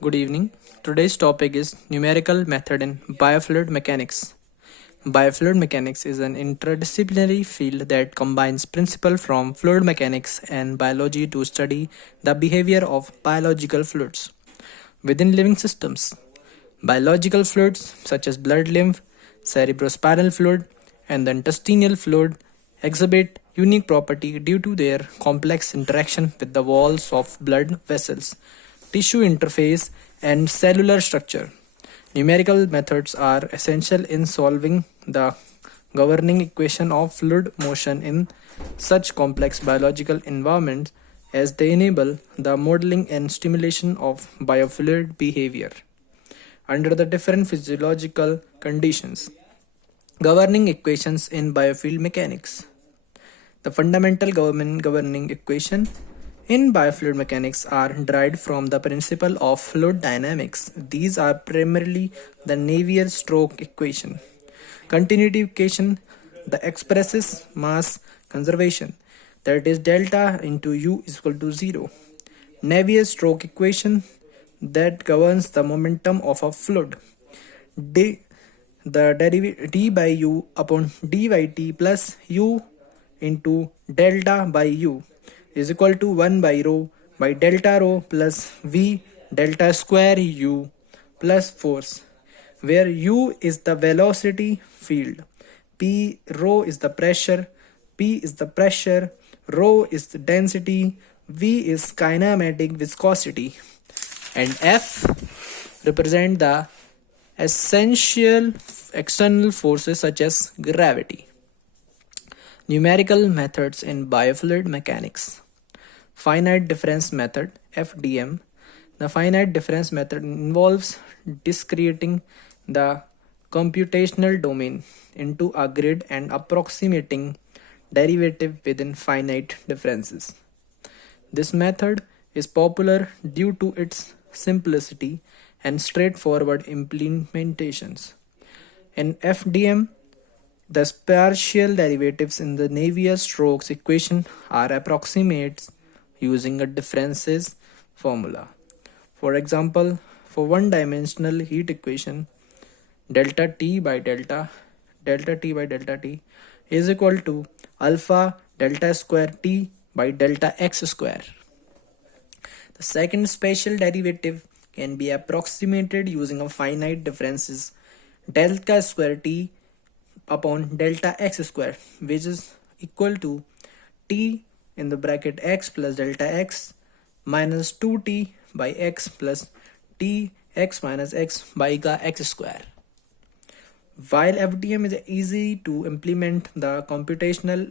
Good evening. Today's topic is numerical method in biofluid mechanics. Biofluid mechanics is an interdisciplinary field that combines principles from fluid mechanics and biology to study the behavior of biological fluids within living systems. Biological fluids such as blood, lymph, cerebrospinal fluid, and the intestinal fluid exhibit unique property due to their complex interaction with the walls of blood vessels, tissue interface, and cellular structure. Numerical methods are essential in solving the governing equation of fluid motion in such complex biological environments as they enable the modeling and stimulation of biofluid behavior under the different physiological conditions. Governing equations in biofluid mechanics. The fundamental governing equation in biofluid mechanics are derived from the principle of fluid dynamics. These are primarily the Navier-Stokes equation, continuity equation that expresses mass conservation, that is delta into U is equal to 0. Navier-Stokes equation that governs the momentum of a fluid. D, the derivative d by u upon d by t plus u into delta by u is equal to 1 by rho by delta rho plus v delta square u plus force, where u is the velocity field, p rho is the pressure, p is the pressure, rho is the density, v is kinematic viscosity, and F represent the essential external forces such as gravity. Numerical methods in biofluid mechanics. Finite difference method FDM. The finite difference method involves discreting the computational domain into a grid and approximating derivative within finite differences. This method is popular due to its simplicity and straightforward implementations. In FDM, the partial derivatives in the Navier-Stokes equation are approximates using a differences formula. For example, for one-dimensional heat equation, delta T by delta T is equal to alpha delta square T by delta x square. The second spatial derivative can be approximated using a finite differences delta square T upon delta x square, which is equal to T in the bracket x plus delta x minus 2T by x plus T x minus x by x square. While FDM is easy to implement, the computational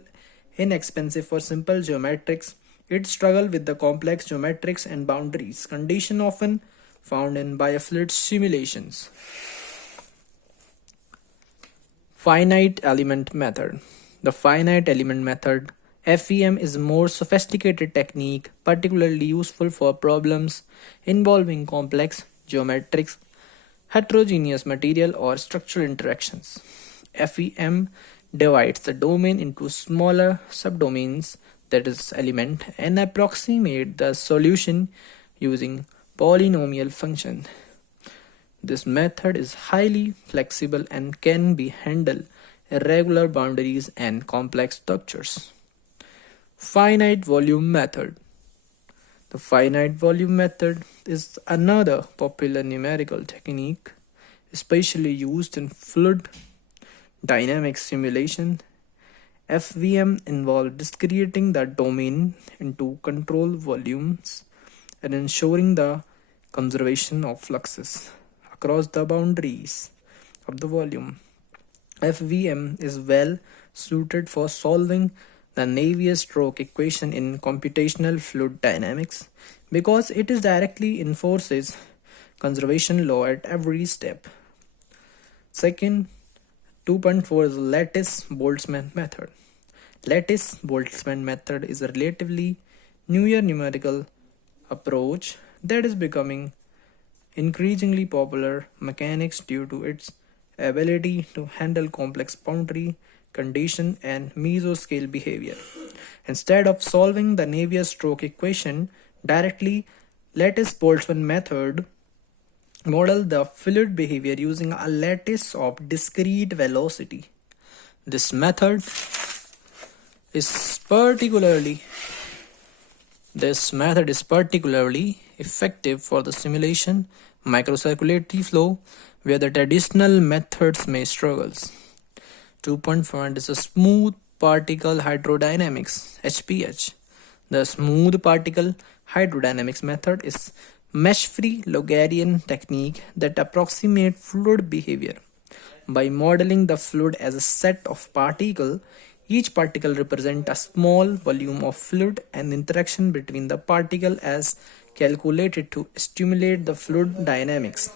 inexpensive for simple geometrics, it struggles with the complex geometrics and boundaries condition often found in biofluid simulations. Finite element method. The finite element method FEM is a more sophisticated technique, particularly useful for problems involving complex geometrics, heterogeneous material, or structural interactions. FEM divides the domain into smaller subdomains, that is element, and approximate the solution using polynomial function. This method is highly flexible and can be handle irregular boundaries and complex structures. Finite volume method. The finite volume method is another popular numerical technique, especially used in fluid dynamic simulation. FVM involves discreting the domain into control volumes and ensuring the conservation of fluxes across the boundaries of the volume. FVM is well suited for solving the Navier-Stokes equation in computational fluid dynamics because it is directly enforces conservation law at every step. Second, 2.4 is Lattice-Boltzmann method. Lattice-Boltzmann method is a relatively newer numerical approach that is becoming increasingly popular mechanics due to its ability to handle complex boundary condition and mesoscale behavior. Instead of solving the Navier-Stokes equation directly, Lattice-Boltzmann method model the fluid behavior using a lattice of discrete velocity. This method is particularly effective for the simulation microcirculatory flow where the traditional methods may struggle. 2.1 is a smooth particle hydrodynamics HPH. The smooth particle hydrodynamics method is mesh-free Lagrangian technique that approximates fluid behavior by modeling the fluid as a set of particles. Each particle represents a small volume of fluid and interaction between the particle as calculated to stimulate the fluid dynamics.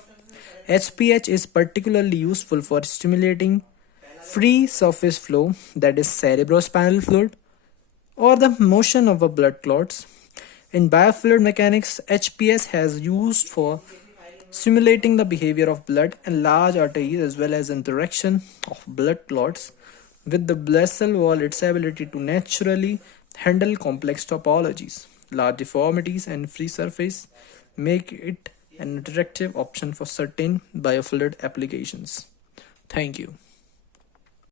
HPH is particularly useful for stimulating free surface flow, that is cerebrospinal fluid, or the motion of a blood clots. In biofluid mechanics, HPS has used for simulating the behavior of blood and large arteries as well as interaction of blood clots with the vessel wall. Its ability to naturally handle complex topologies, large deformities and free surface make it an attractive option for certain biofluid applications. Thank you.